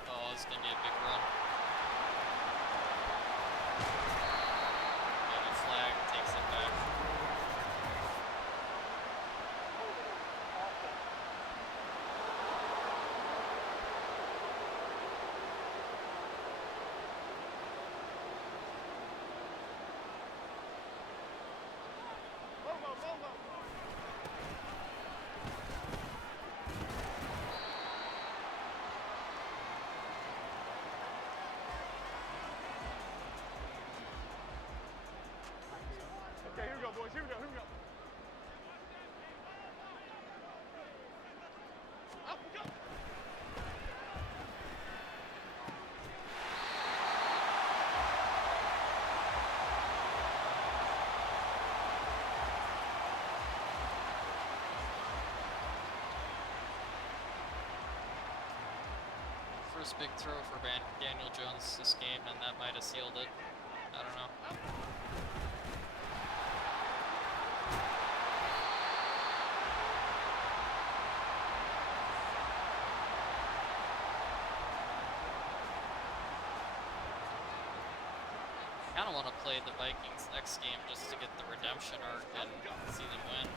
Oh, it's gonna be a big run. And a flag takes it back. Okay, here we go, boys. Here we go. Here we go. Up we go. First big throw for Daniel Jones this game, and that might have sealed it. I don't know. I kind of want to play the Vikings next game just to get the redemption arc and see them win.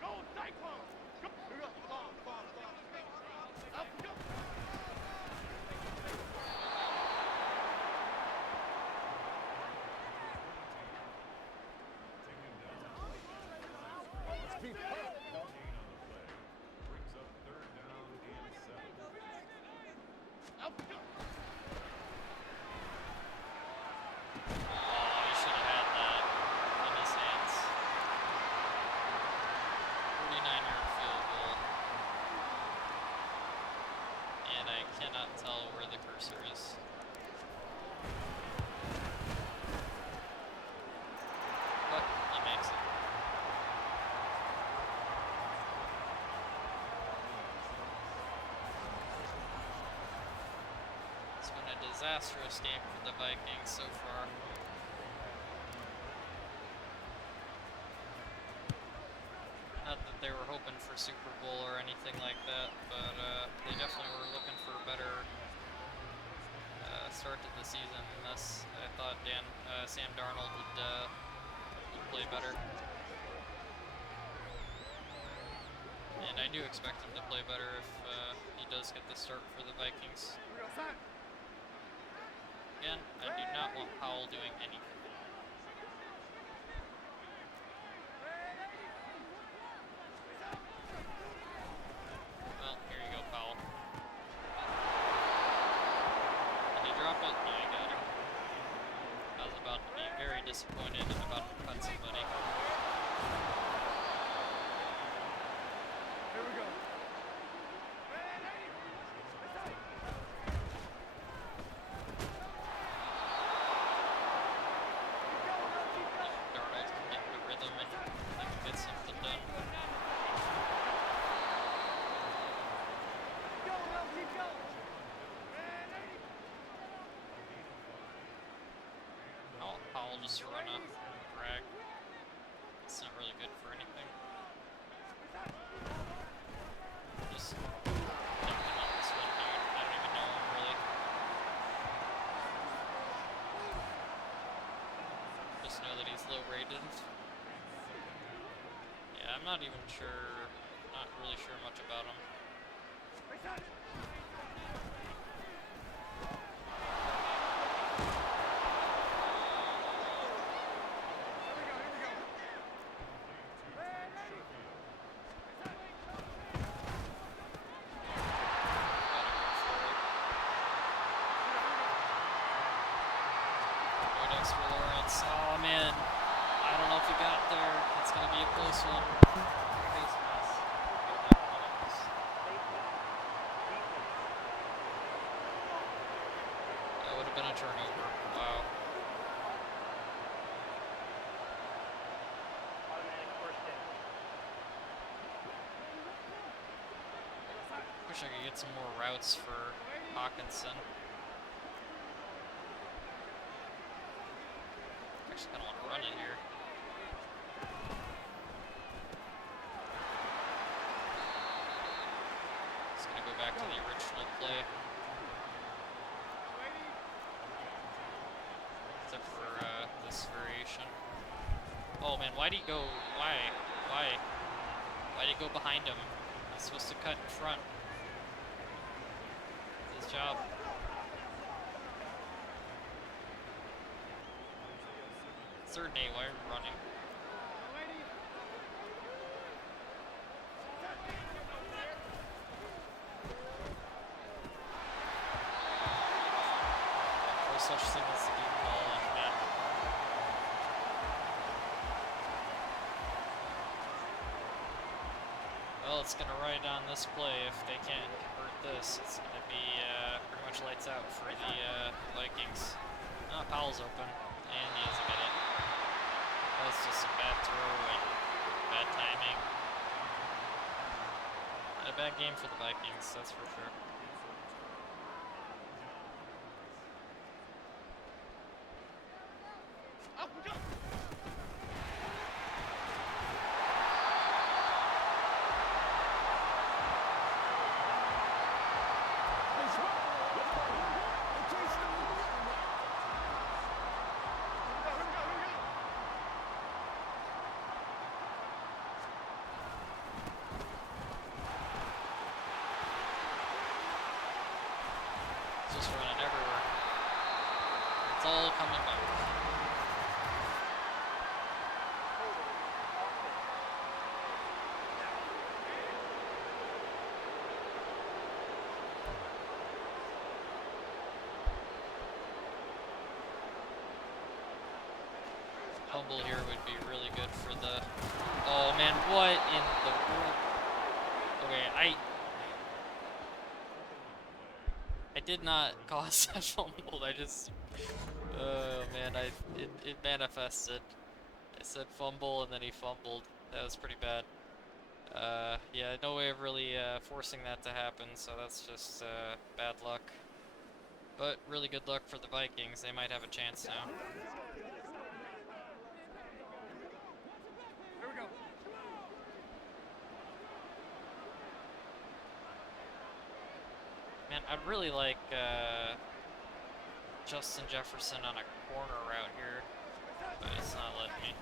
Go, Cyclones! Go. Here we go. Come on, come on, come on. Up we go. Let's be up we go. Oh, he should have had that in his hands. 49-yard field goal. And I cannot tell where the cursor is. It's been a disastrous game for the Vikings so far. Not that they were hoping for Super Bowl or anything like that, but they definitely were looking for a better start to the season than this. I thought Sam Darnold would play better. And I do expect him to play better if he does get the start for the Vikings. Again, I do not want Powell doing anything. Well, here you go, Powell. Did he drop it? No, he got it. I was about to be very disappointed and about to cut somebody. Here we go. Darnold can get into rhythm and he can get something done. Keep going. Powell just run a drag. It's not really good for anything. Just dumping on this one dude. I don't even know him really. Just know that he's low rated. Yeah, I'm not even sure, not really sure much about him. Oh man, I don't know if he got there. It's gonna be a close one. That would have been a turnover. Wow. Wish I could get some more routes for Hawkinson. I just kind of want to run it here. Just gonna go back to the original play. Except for this variation. Oh man, why'd he go? Why? Why'd he go behind him? He's supposed to cut in front. It's his job. Third and 8, why are we running? No such thing as the deep ball on man. Well, it's going to ride on this play. If they can't convert this, it's going to be pretty much lights out for the Vikings. Oh, Powell's open, and he doesn't get it. That was just a bad throw and bad timing. A bad game for the Vikings, that's for sure. Just running everywhere. It's all coming back. Fumble here would be really good for the... Oh man, what in the world? Okay, I did not cause that fumble. I just... Oh man, it manifested. I said fumble and then he fumbled. That was pretty bad. Yeah, no way of really forcing that to happen, so that's just bad luck. But really good luck for the Vikings. They might have a chance now. Here we go. Man, I'd really like Justin Jefferson on a corner route here, but it's not letting me.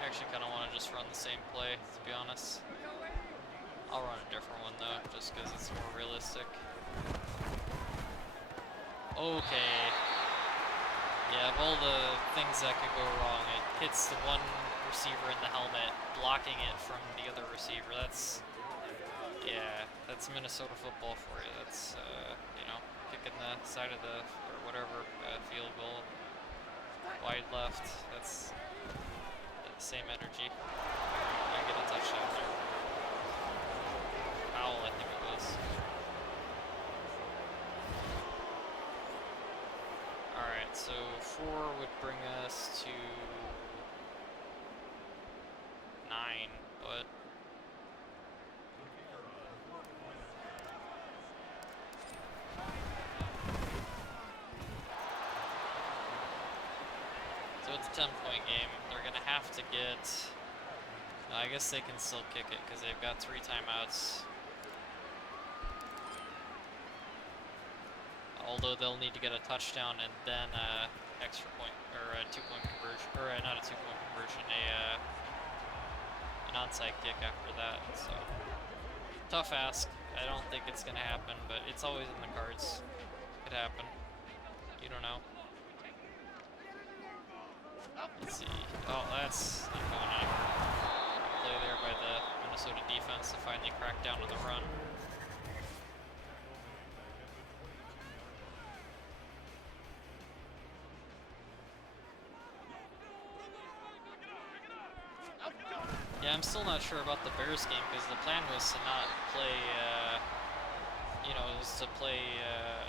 I actually kind of want to just run the same play, to be honest. I'll run a different one though, just because it's more realistic. Okay. Yeah, of all the things that could go wrong, it hits the one receiver in the helmet, blocking it from the other receiver. That's, yeah, that's Minnesota football for you. That's, you know, kicking the side of the, or whatever, field goal, wide left. That's the same energy. I get a touchdown there. Foul, I think it was. Alright, so 4 would bring us to 9, but so it's a 10-point game. They're gonna have to get, I guess they can still kick it because they've got 3 timeouts. Although they'll need to get a touchdown and then extra point, or a 2-point conversion, or not a 2-point conversion, an onside kick after that. So tough ask. I don't think it's gonna happen, but it's always in the cards. Could happen. You don't know. Let's see. Oh, that's not going anywhere. Play there by the Minnesota defense to finally crack down on the run. Yeah, I'm still not sure about the Bears game because the plan was to not play, you know, was to play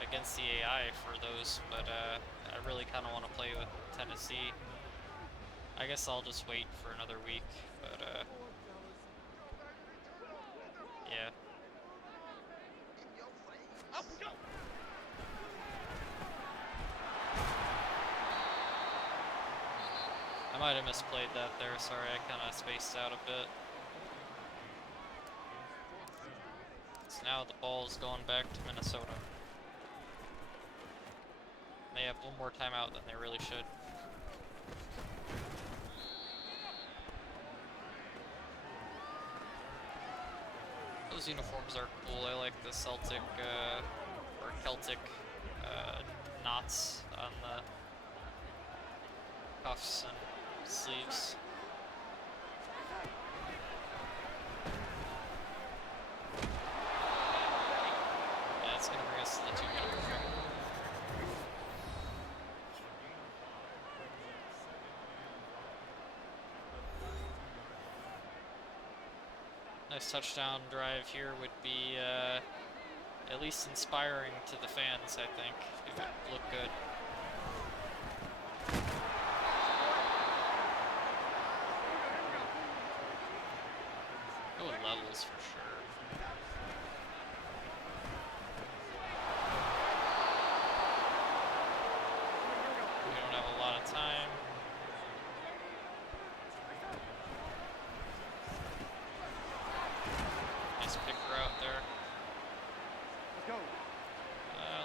against the AI for those, but I really kind of want to play with Tennessee. I guess I'll just wait for another week, but yeah. I might have misplayed that there, sorry, I kind of spaced out a bit. So now the ball's going back to Minnesota. They have one more timeout than they really should. Those uniforms are cool. I like the Celtic, or Celtic, knots on the cuffs and sleeves. Yeah, it's gonna bring us to the 2-minute warning. Nice touchdown drive here would be at least inspiring to the fans, I think. It would look good. Go with levels for sure. We don't have a lot of time. Nice pick route there.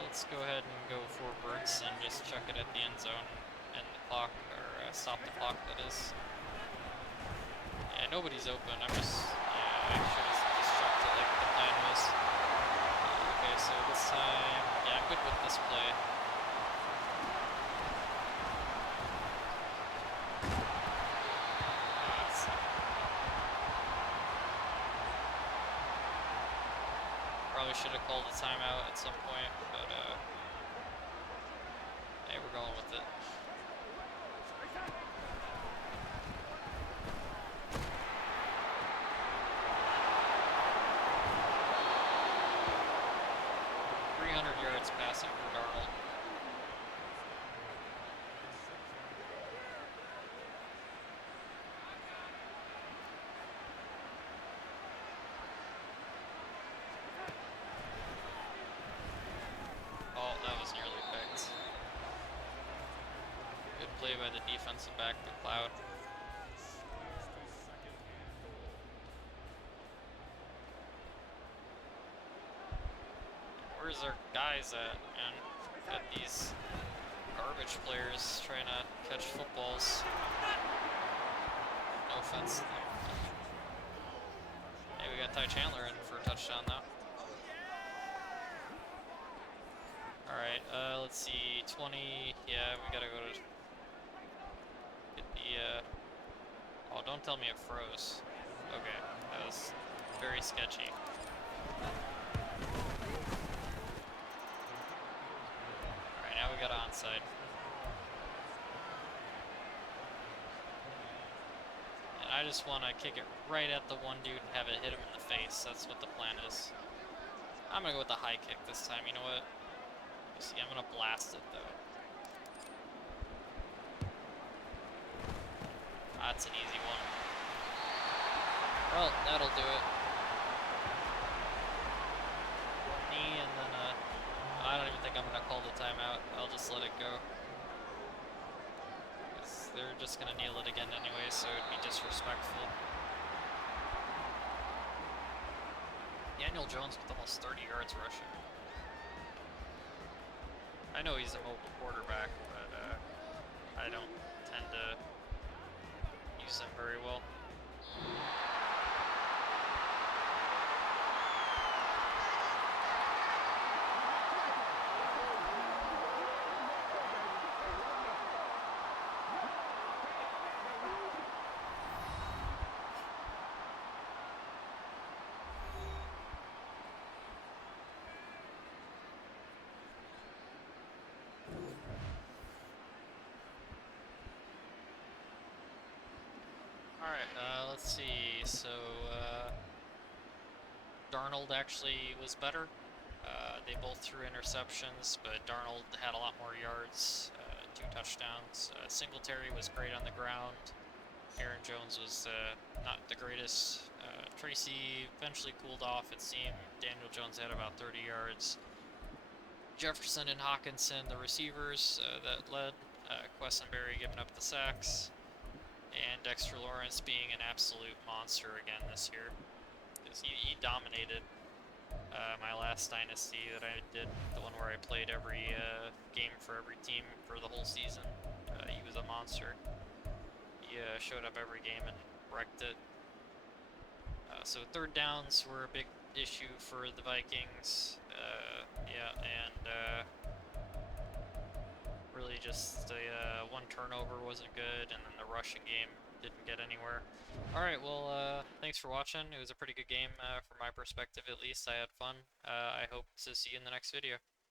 Let's go ahead and go forwards and just chuck it at the end zone and the clock, or stop the clock, that is. Yeah, nobody's open. I'm just, yeah, I should have just chucked it like the plan was. Okay, so this time, yeah, I'm good with this play. Probably should have called a timeout at some point, but hey, we're going with it. play by the defensive back, McLeod. Where's our guys at, man? Got these garbage players trying to catch footballs. No offense to them. Hey, we got Ty Chandler in for a touchdown now. Alright, let's see, 20, yeah, we gotta go to get the, oh, don't tell me it froze. Okay, that was very sketchy. Alright, now we got onside. And I just want to kick it right at the one dude and have it hit him in the face. That's what the plan is. I'm gonna go with the high kick this time, you know what? See, I'm gonna blast it though. That's an easy one. Well, that'll do it. Knee and then I don't even think I'm gonna call the timeout. I'll just let it go. Because they're just gonna kneel it again anyway, so it'd be disrespectful. Daniel Jones with almost 30 yards rushing. I know he's a mobile quarterback, but I don't tend to use him very well. Alright, let's see. So, Darnold actually was better. They both threw interceptions, but Darnold had a lot more yards, 2 touchdowns. Singletary was great on the ground. Aaron Jones was not the greatest. Tracy eventually cooled off, it seemed. Daniel Jones had about 30 yards. Jefferson and Hawkinson, the receivers that led. Questenberry giving up the sacks. And Dexter Lawrence being an absolute monster again this year. Because he dominated my last dynasty that I did, the one where I played every game for every team for the whole season. He was a monster. He showed up every game and wrecked it. So third downs were a big issue for the Vikings. Yeah, and really just one turnover wasn't good, and then the rushing game didn't get anywhere. Alright, well, thanks for watching. It was a pretty good game from my perspective, at least. I had fun. I hope to see you in the next video.